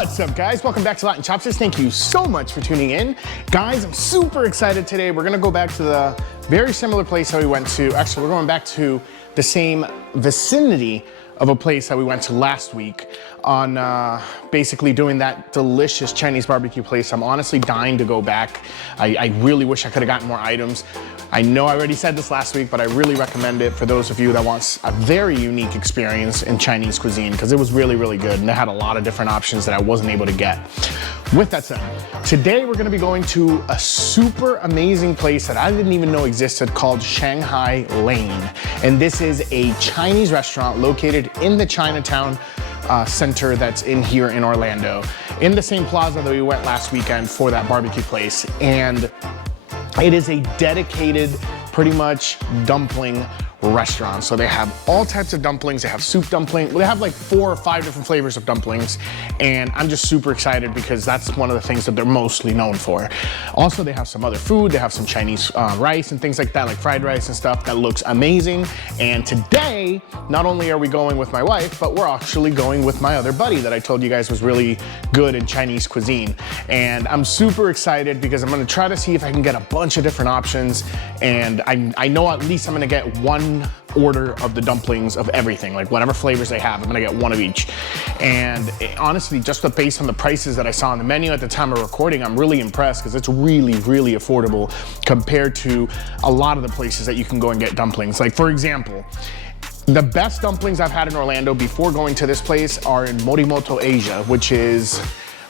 What's up, guys? Welcome back to Latin Chopsticks. Thank you so much for tuning in. Guys, I'm super excited today. We're gonna go back to the very similar place that we went to. Actually, we're going back to the same vicinity of a place that we went to last week on basically doing that delicious Chinese barbecue place. I'm honestly dying to go back. I really wish I could have gotten more items. I know I already said this last week, but I really recommend it for those of you that want a very unique experience in Chinese cuisine, because it was really, really good, and they had a lot of different options that I wasn't able to get. With that said, today we're gonna be going to a super amazing place that I didn't even know existed called Shanghai Lane. And this is a Chinese restaurant located in the Chinatown center that's in here in Orlando, in the same plaza that we went last weekend for that barbecue place. And it is a dedicated, pretty much, dumpling restaurant. So they have all types of dumplings. They have soup dumpling. They have like 4 or 5 different flavors of dumplings. And I'm just super excited because that's one of the things that they're mostly known for. Also, they have some other food. They have some Chinese rice and things like that, like fried rice and stuff that looks amazing. And today, not only are we going with my wife, but we're actually going with my other buddy that I told you guys was really good in Chinese cuisine. And I'm super excited because I'm gonna try to see if I can get a bunch of different options. And I know at least I'm gonna get one order of the dumplings of everything, like whatever flavors they have, I'm gonna get one of each. And honestly, just based on the prices that I saw on the menu at the time of recording, I'm really impressed because it's really, really affordable compared to a lot of the places that you can go and get dumplings. Like, for example, the best dumplings I've had in Orlando before going to this place are in Morimoto Asia, which is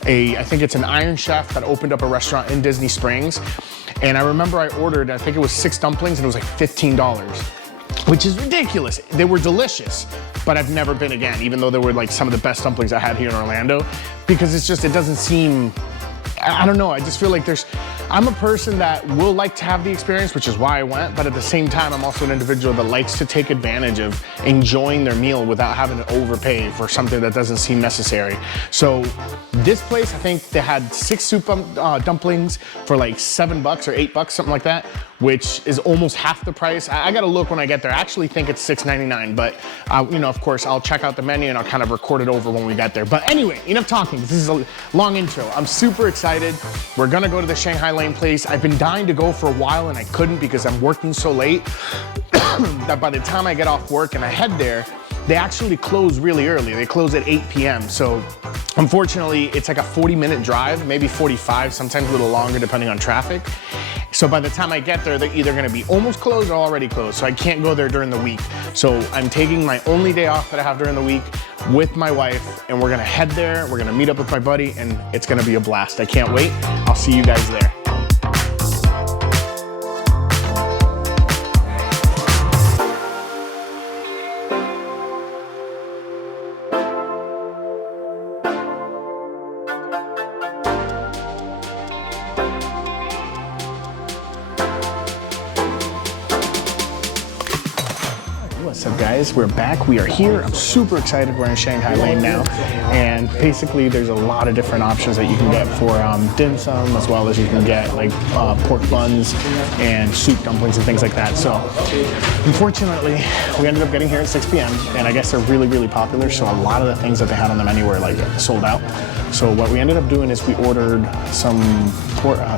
I think it's an Iron Chef that opened up a restaurant in Disney Springs. And I remember I ordered, I think it was 6 dumplings and it was like $15. Which is ridiculous. They were delicious, but I've never been again, even though they were like some of the best dumplings I had here in Orlando, because it's just, it doesn't seem, I don't know, I just feel like I'm a person that will like to have the experience, which is why I went, but at the same time, I'm also an individual that likes to take advantage of enjoying their meal without having to overpay for something that doesn't seem necessary. So this place, I think they had 6 soup dumplings for like $7 or $8, something like that, which is almost half the price. I gotta look when I get there. I actually think it's $6.99, but you know, of course, I'll check out the menu and I'll kind of record it over when we get there. But anyway, enough talking. This is a long intro. I'm super excited. We're gonna go to the Shanghai Lane place. I've been dying to go for a while and I couldn't because I'm working so late that by the time I get off work and I head there, they actually close really early. They close at 8 p.m. So unfortunately, it's like a 40-minute drive, maybe 45, sometimes a little longer depending on traffic. So by the time I get there, they're either gonna be almost closed or already closed. So I can't go there during the week. So I'm taking my only day off that I have during the week with my wife, and we're gonna head there. We're gonna meet up with my buddy, and it's gonna be a blast. I can't wait. I'll see you guys there. What's up, guys? We're back. We are here. I'm super excited. We're in Shanghai Lane now, and basically there's a lot of different options that you can get for dim sum, as well as you can get like pork buns and soup dumplings and things like that. So unfortunately, we ended up getting here at 6 p.m. and I guess they're really, really popular. So a lot of the things that they had on the menu were like sold out. So what we ended up doing is we ordered some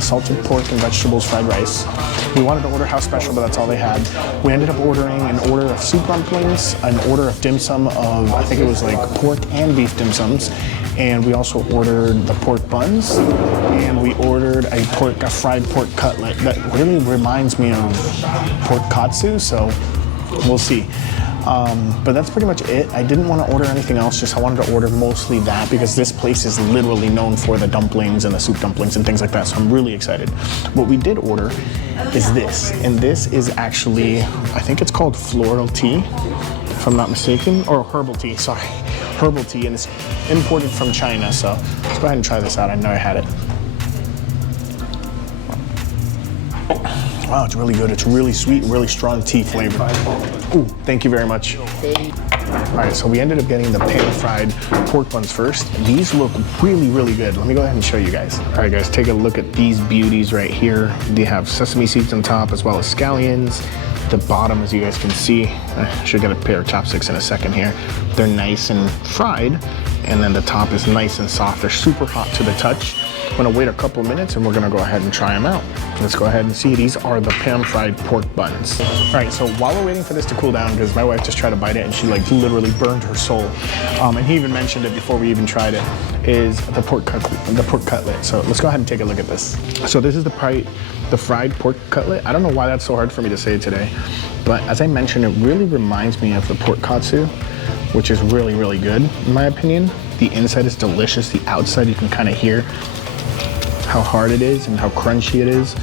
salted pork and vegetables fried rice. We wanted to order house special, but that's all they had. We ended up ordering an order of soup dumplings, an order of dim sum of, I think it was like pork and beef dim sums. And we also ordered the pork buns, and we ordered a fried pork cutlet that really reminds me of pork katsu, so we'll see. But that's pretty much it. I didn't want to order anything else, just I wanted to order mostly that because this place is literally known for the dumplings and the soup dumplings and things like that, so I'm really excited. What we did order is this, and this is actually, I think it's called floral tea, if I'm not mistaken, or herbal tea, sorry. Herbal tea, and it's imported from China, so let's go ahead and try this out. I know I had it. Wow, it's really good. It's really sweet, really strong tea flavor. Ooh, thank you very much. All right, so we ended up getting the pan-fried pork buns first. These look really, really good. Let me go ahead and show you guys. All right, guys, take a look at these beauties right here. They have sesame seeds on top as well as scallions. The bottom, as you guys can see, I should get a pair of chopsticks in a second here. They're nice and fried. and then the top is nice and soft. They're super hot to the touch. I'm gonna wait a couple minutes and we're gonna go ahead and try them out. Let's go ahead and see. These are the pan-fried pork buns. All right, so while we're waiting for this to cool down, because my wife just tried to bite it and she like literally burned her soul. And he even mentioned it before we even tried it, is the pork cutlet. So let's go ahead and take a look at this. So this is the fried pork cutlet. I don't know why that's so hard for me to say today, but as I mentioned, it really reminds me of the pork katsu, which is really, really good in my opinion. The inside is delicious. The outside, you can kind of hear how hard it is and how crunchy it is.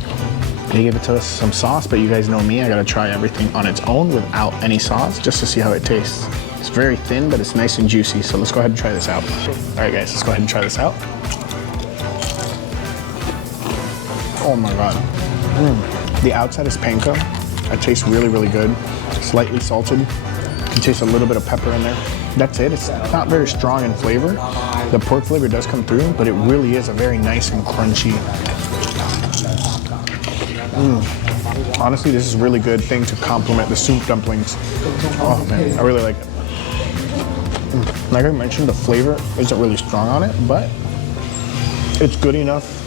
They gave it to us some sauce, but you guys know me, I gotta try everything on its own without any sauce just to see how it tastes. It's very thin, but it's nice and juicy. So let's go ahead and try this out. All right guys, let's go ahead and try this out. Oh my God. The outside is panko. It tastes really, really good. Slightly salted. You can taste a little bit of pepper in there. That's it. It's not very strong in flavor. The pork flavor does come through, but it really is a very nice and crunchy. Honestly, this is a really good thing to complement the soup dumplings. Oh man, I really like it. Like I mentioned, the flavor isn't really strong on it, but it's good enough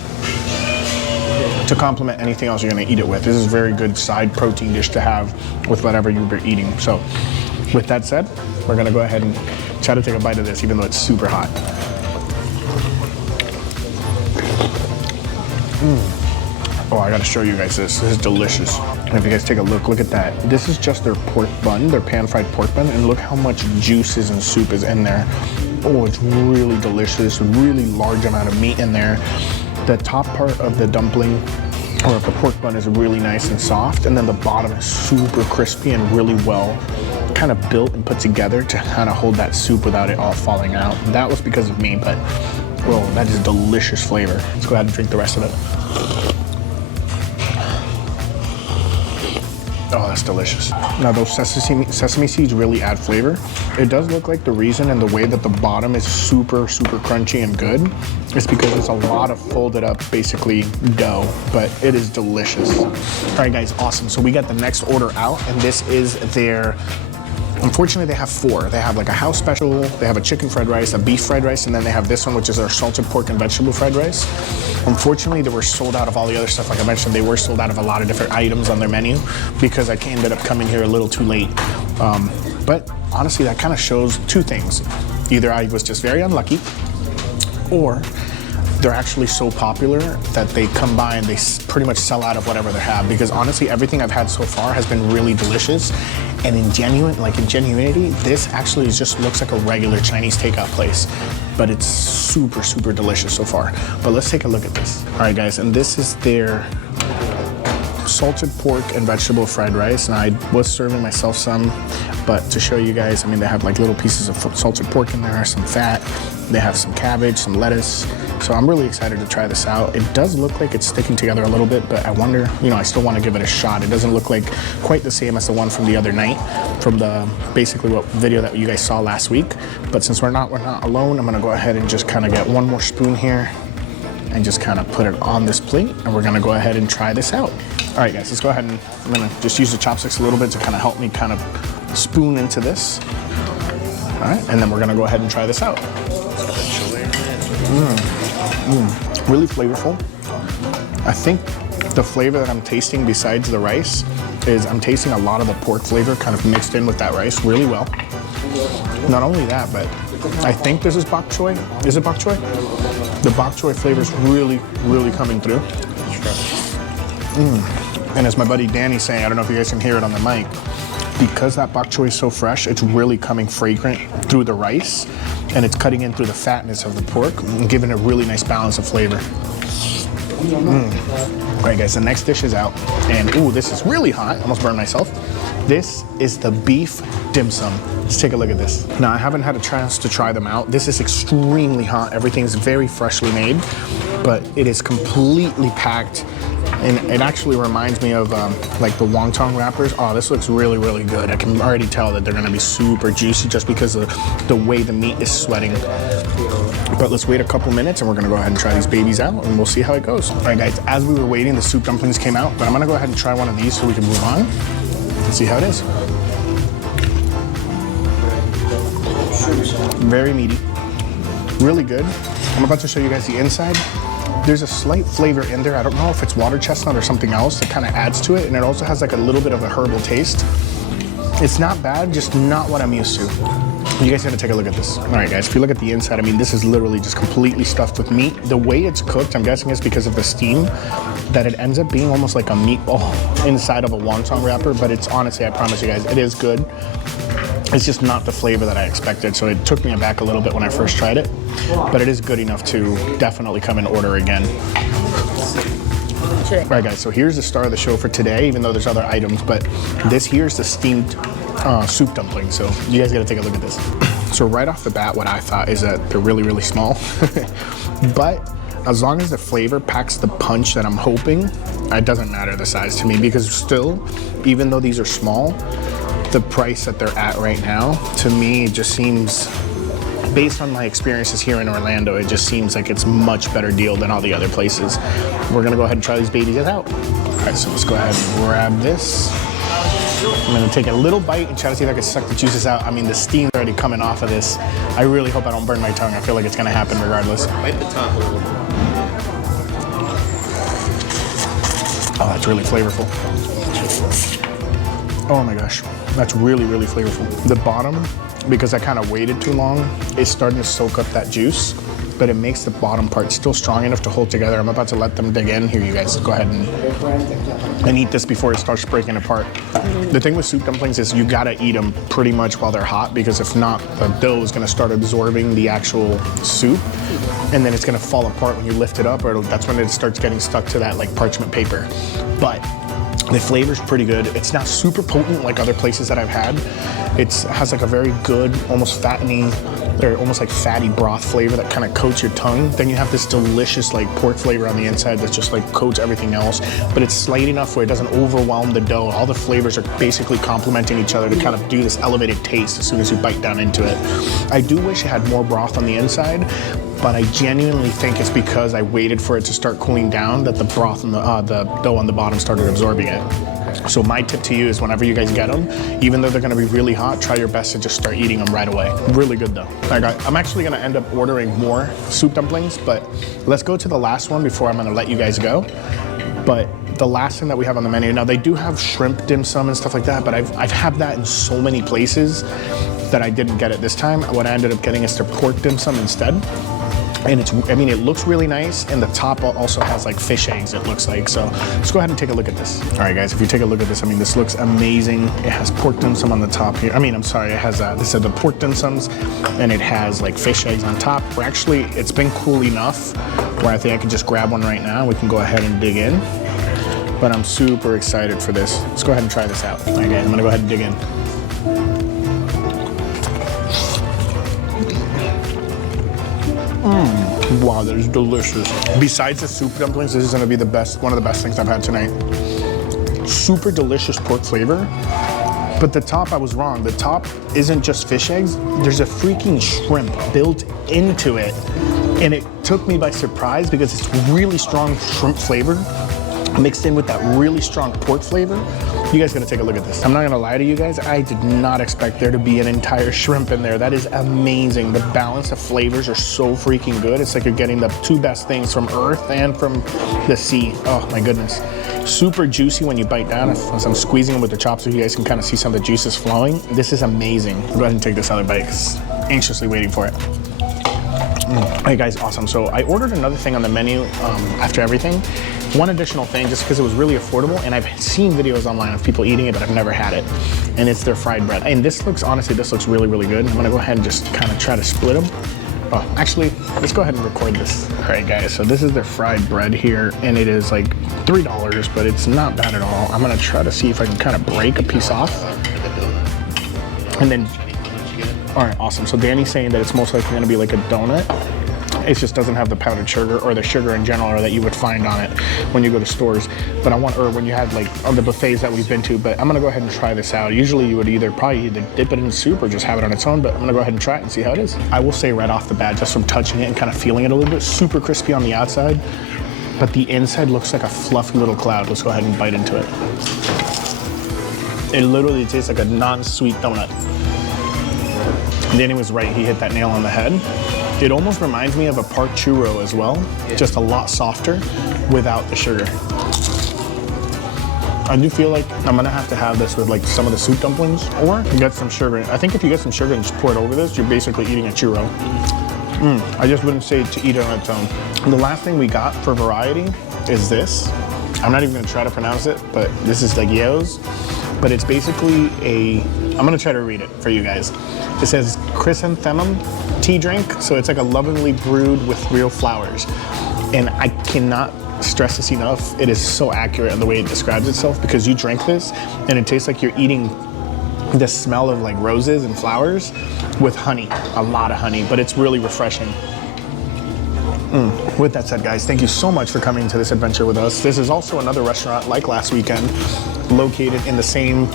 to complement anything else you're gonna eat it with. This is a very good side protein dish to have with whatever you're eating. So with that said, we're gonna go ahead and try to take a bite of this, even though it's super hot. Oh, I gotta show you guys this. This is delicious. And if you guys take a look at that. This is just their pork bun, their pan-fried pork bun, and look how much juices and soup is in there. Oh, it's really delicious, really large amount of meat in there. The top part of the dumpling, or of the pork bun, is really nice and soft, and then the bottom is super crispy and really well kind of built and put together to kind of hold that soup without it all falling out. That was because of me, but whoa, that is delicious flavor. Let's go ahead and drink the rest of it. Oh, that's delicious. Now those sesame seeds really add flavor. It does look like the reason and the way that the bottom is super, super crunchy and good is because it's a lot of folded up, basically, dough, but it is delicious. All right, guys, awesome. So we got the next order out, and this is their, unfortunately, they have four. They have like a house special, they have a chicken fried rice, a beef fried rice, and then they have this one, which is their salted pork and vegetable fried rice. Unfortunately, they were sold out of all the other stuff. Like I mentioned, they were sold out of a lot of different items on their menu because I ended up coming here a little too late. But honestly, that kind of shows two things. Either I was just very unlucky, or they're actually so popular that they come by and they pretty much sell out of whatever they have. Because honestly, everything I've had so far has been really delicious. And in genuinity, this actually just looks like a regular Chinese takeout place, but it's super, super delicious so far. But let's take a look at this. All right, guys, and this is their salted pork and vegetable fried rice. And I was serving myself some, but to show you guys, I mean, they have like little pieces of salted pork in there, some fat, they have some cabbage, some lettuce. So I'm really excited to try this out. It does look like it's sticking together a little bit, but I wonder, you know, I still want to give it a shot. It doesn't look like quite the same as the one from the other night, from the basically what video that you guys saw last week. But since we're not alone, I'm gonna go ahead and just kind of get one more spoon here and just kind of put it on this plate, and we're gonna go ahead and try this out. All right, guys, let's go ahead and I'm gonna just use the chopsticks a little bit to kind of help me kind of spoon into this. All right, and then we're gonna go ahead and try this out. Really flavorful. I think the flavor that I'm tasting besides the rice is I'm tasting a lot of the pork flavor kind of mixed in with that rice really well. Not only that, but I think this is bok choy. Is it bok choy? The bok choy flavor is really, really coming through. And as my buddy Danny's saying, I don't know if you guys can hear it on the mic, because that bok choy is so fresh, it's really coming fragrant through the rice, and it's cutting in through the fatness of the pork and giving a really nice balance of flavor. All right, guys, the next dish is out, and ooh, this is really hot. I almost burned myself. This is the beef dim sum. Let's take a look at this. Now, I haven't had a chance to try them out. This is extremely hot. Everything's very freshly made, but it is completely packed. And it actually reminds me of like the wonton wrappers. Oh, this looks really, really good. I can already tell that they're gonna be super juicy just because of the way the meat is sweating. But let's wait a couple minutes and we're gonna go ahead and try these babies out and we'll see how it goes. All right, guys, as we were waiting, the soup dumplings came out, but I'm gonna go ahead and try one of these so we can move on and see how it is. Very meaty. really good. I'm about to show you guys the inside. There's a slight flavor in there. I don't know if it's water chestnut or something else that kind of adds to it, and it also has like a little bit of a herbal taste. It's not bad, just not what I'm used to. You guys gotta take a look at this. All right, guys, if you look at the inside, I mean, this is literally just completely stuffed with meat. The way it's cooked, I'm guessing it's because of the steam, that it ends up being almost like a meatball inside of a wonton wrapper, but it's honestly, I promise you guys, it is good. It's just not the flavor that I expected, so it took me aback a little bit when I first tried it, but it is good enough to definitely come and order again. All right, guys, so here's the star of the show for today, even though there's other items, but this here's the steamed soup dumpling, so you guys gotta take a look at this. So right off the bat, what I thought is that they're really, really small, but as long as the flavor packs the punch that I'm hoping, it doesn't matter the size to me, because still, even though these are small, the price that they're at right now, to me, it just seems, based on my experiences here in Orlando, it just seems like it's much better deal than all the other places. We're gonna go ahead and try these babies out. All right, so let's go ahead and grab this. I'm gonna take a little bite and try to see if I can suck the juices out. I mean, the steam's already coming off of this. I really hope I don't burn my tongue. I feel like it's gonna happen regardless. Bite the top a little. Oh, that's really flavorful. Oh my gosh, that's really, really flavorful. The bottom, because I kind of waited too long, is starting to soak up that juice, but it makes the bottom part still strong enough to hold together. I'm about to let them dig in. Here, you guys, go ahead and eat this before it starts breaking apart. The thing with soup dumplings is you gotta eat them pretty much while they're hot, because if not, the dough is gonna start absorbing the actual soup, and then it's gonna fall apart when you lift it up, or that's when it starts getting stuck to that like parchment paper. But the flavor's pretty good. It's not super potent like other places that I've had. It has like a very good, almost fatteny, or almost like fatty broth flavor that kind of coats your tongue. Then you have this delicious like pork flavor on the inside that just like coats everything else, but it's slight enough where it doesn't overwhelm the dough. All the flavors are basically complementing each other to kind of do this elevated taste as soon as you bite down into it. I do wish it had more broth on the inside, but I genuinely think it's because I waited for it to start cooling down that the broth and the dough on the bottom started absorbing it. So my tip to you is whenever you guys get them, even though they're gonna be really hot, try your best to just start eating them right away. Really good though. All right, guys, I'm actually gonna end up ordering more soup dumplings, but let's go to the last one before I'm gonna let you guys go. But the last thing that we have on the menu, now they do have shrimp dim sum and stuff like that, but I've had that in so many places that I didn't get it this time. What I ended up getting is their pork dim sum instead. And it's, I mean, it looks really nice, and the top also has like fish eggs, it looks like. So let's go ahead and take a look at this. All right, guys, if you take a look at this, I mean, this looks amazing. It has pork dim sum on the top here. I mean, I'm sorry, it has, this is the pork dim sums, and it has like fish eggs on top. We're actually, it's been cool enough where I think I can just grab one right now. We can go ahead and dig in. But I'm super excited for this. Let's go ahead and try this out. All right, guys, I'm gonna go ahead and dig in. Wow, that is delicious. Besides the soup dumplings, this is gonna be the best, one of the best things I've had tonight. Super delicious pork flavor, but the top, I was wrong. The top isn't just fish eggs. There's a freaking shrimp built into it, and it took me by surprise because it's really strong shrimp flavor mixed in with that really strong pork flavor. You guys gotta take a look at this. I'm not gonna lie to you guys, I did not expect there to be an entire shrimp in there. That is amazing. The balance of flavors are so freaking good. It's like you're getting the two best things from earth and from the sea. Oh my goodness. Super juicy when you bite down. As I'm squeezing them with the chopsticks, you guys can kind of see some of the juices flowing. This is amazing. Go ahead and take this other bite because anxiously waiting for it. Hey guys, awesome. So I ordered another thing on the menu after everything. One additional thing, just because it was really affordable, and I've seen videos online of people eating it, but I've never had it, and it's their fried bread. And this looks, honestly, this looks really, really good. I'm gonna go ahead and just kind of try to split them. Oh, actually, let's go ahead and record this. All right, guys, so this is their fried bread here, and it is like $3, but it's not bad at all. I'm gonna try to see if I can kind of break a piece off. And then, all right, awesome. So Danny's saying that it's most likely gonna be like a donut. It just doesn't have the powdered sugar or the sugar in general that you would find on it when you go to stores. But I want, or when you had like on the buffets that we've been to, but I'm gonna go ahead and try this out. Usually you would probably either dip it in soup or just have it on its own, but I'm gonna go ahead and try it and see how it is. I will say right off the bat, just from touching it and kind of feeling it a little bit, super crispy on the outside, but the inside looks like a fluffy little cloud. Let's go ahead and bite into it. It literally tastes like a non-sweet donut. Danny was right, he hit that nail on the head. It almost reminds me of a park churro as well, just a lot softer without the sugar. I do feel like I'm gonna have to have this with like some of the soup dumplings, or get some sugar. I think if you get some sugar and just pour it over this, you're basically eating a churro. I just wouldn't say to eat it on its own. The last thing we got for variety is this. I'm not even gonna try to pronounce it, but this is like Yeo's. But it's basically I'm gonna try to read it for you guys. It says chrysanthemum tea drink. So it's like a lovingly brewed with real flowers. And I cannot stress this enough. It is so accurate in the way it describes itself, because you drink this and it tastes like you're eating the smell of like roses and flowers with honey, a lot of honey, but it's really refreshing. With that said, guys, thank you so much for coming to this adventure with us. This is also another restaurant like last weekend, located in the same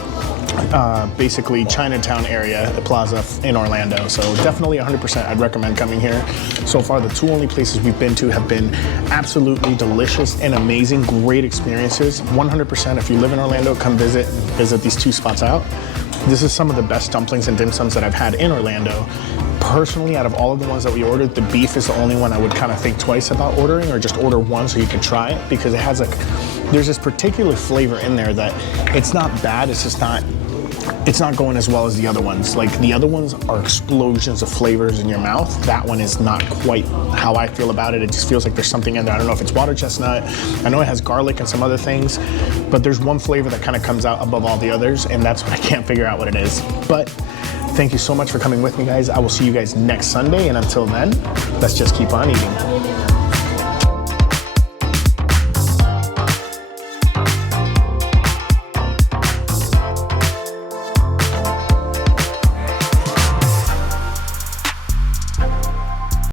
basically Chinatown area, the plaza in Orlando. So definitely 100% I'd recommend coming here. So far, the two only places we've been to have been absolutely delicious and amazing, great experiences. 100% if you live in Orlando, come visit these two spots out. This is some of the best dumplings and dim sums that I've had in Orlando. Personally, out of all of the ones that we ordered, the beef is the only one I would kind of think twice about ordering, or just order one so you can try it, because it has there's this particular flavor in there that it's not bad, it's just not, it's not going as well as the other ones. Like the other ones are explosions of flavors in your mouth. That one is not quite how I feel about it. It just feels like there's something in there. I don't know if it's water chestnut. I know it has garlic and some other things, but there's one flavor that kind of comes out above all the others, and that's what I can't figure out what it is. But thank you so much for coming with me, guys. I will see you guys next Sunday, and until then, let's just keep on eating.